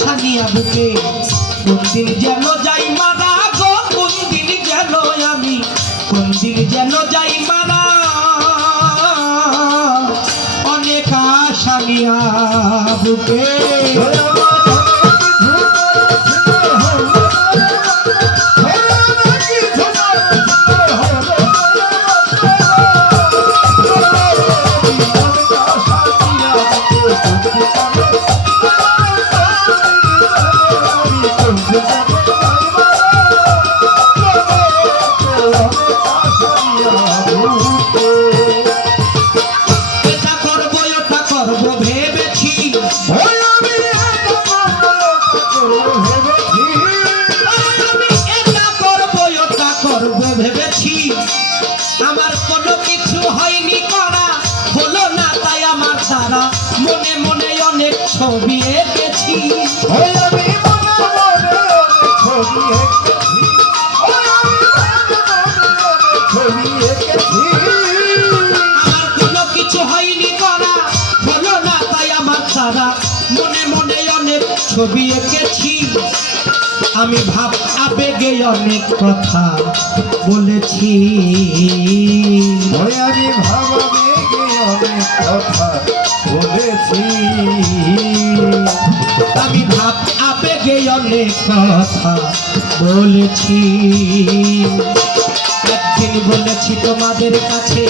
সানিয়া বুকে, কোন দিন যেন যাই মারা গো, কোন দিন যেন আমি, কোন দিন যেন যাই মারা। অনেক আশানিয়া বুকে। ছবি এঁকেছি আমার কোনো কিছু হয়নি করা হলো না তাই আমার দ্বারা মনে মনে অনেক ছবি এঁকেছি। আমি ভাব আবেগে অনেক কথা বলেছি। আমি ভাবা মেঘে অনেক কথা বলেছি আমি ভাব আবেগে অনেক কথা বলেছি। একদিন বলেছি তোমাদের কাছে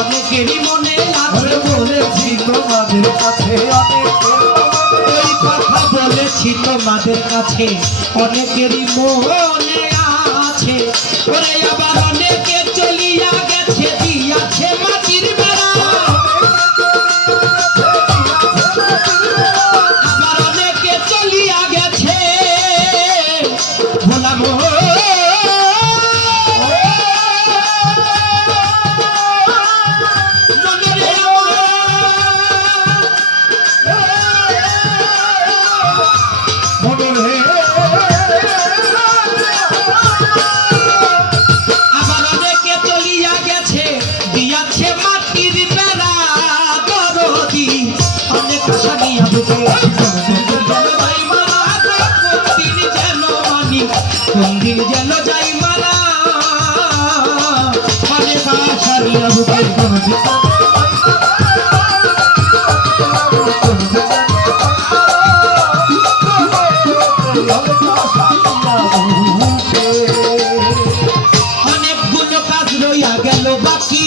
অনেকেরই মনে আছে। বলেছি তোমাদের কাছে অনেক কথা বলেছি তোমাদের কাছে অনেকেরই মনে আছে। ওরে আবার অনেকে চলিয়া গেছে। বলাম দিন যেন যাই মারা কাজ রইয়া গেল বাকি।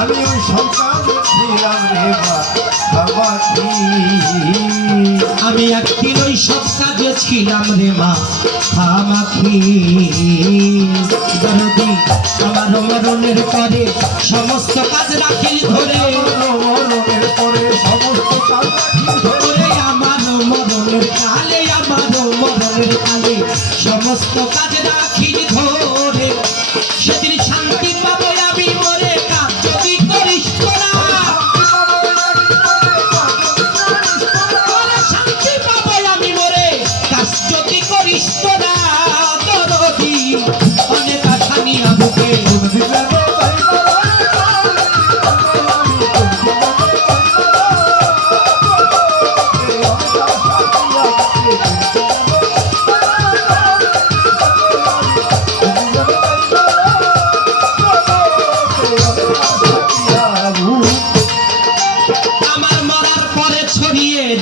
আমি ওই সরকার ছিলাম রে মা আমি একদিন ওই সব কাজে ছিলাম রে মা খামাখি দরদি আমার মরণের পরে সমস্ত কাজ রাখি ধরে। মরণের পরে সমস্ত কাজ রাখি ধরে।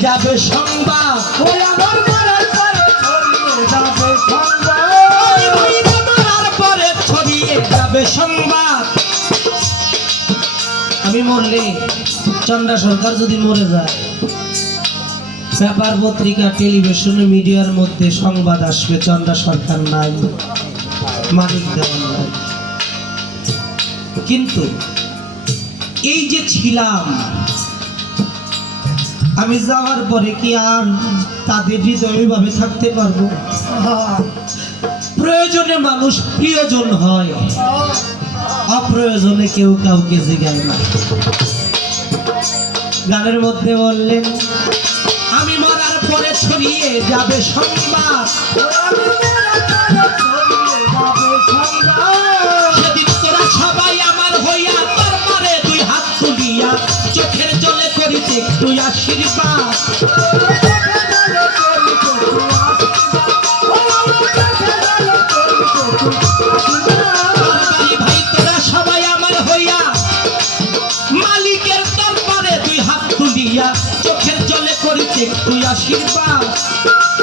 যাবে সংবা যাবে সংবাদ। আমি মরলে চন্দ্রা সরকার যদি মরে যায়, ব্যাপার পত্রিকা, টেলিভিশন, মিডিয়ার মধ্যে সংবাদ আসবে, চন্দ্রা সরকার নাই, মালিক দেওয়ান কিন্তু এই যে ছিলাম আমি যাওয়ার পরে কি আর তাদের হৃদয় ওইভাবে থাকতে পারব? প্রয়োজনে মানুষ প্রিয়জন হয়, অপ্রয়োজনে কেউ কাউকে জিগায় না। গানের মধ্যে বললেন, আমি মরার পরে ছড়িয়ে যাবে সংবাদ।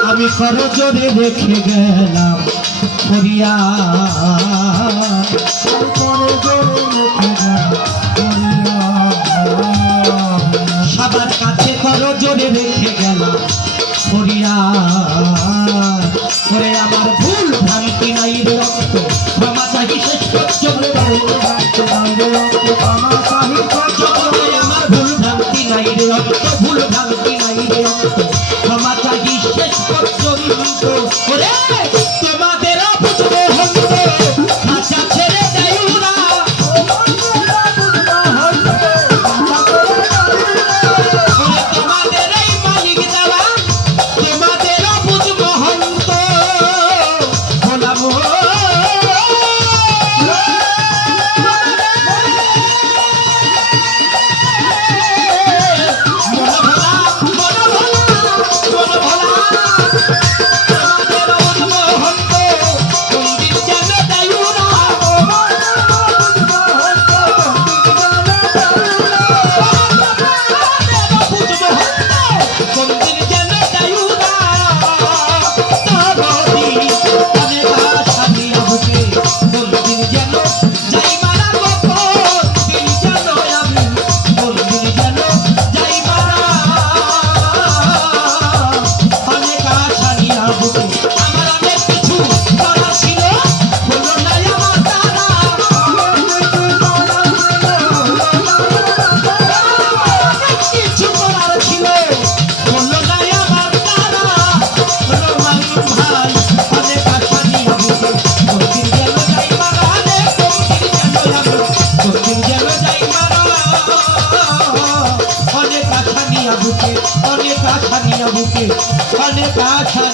আমি খরচরে রেখে গেলাম করিয়া। সবার কাছে খরচরে রেখে গেলাম করিয়া। করে আমার ভুল ভ্রান্তি নাই রক্ত, ক্ষমা চাহি শেষ পর্যন্ত।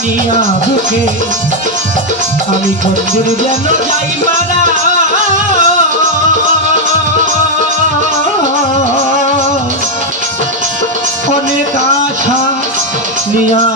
কাঁদিয়া বুকে আমি কঞ্জুর যেন যাই মারা। অনেক আশা নিয়া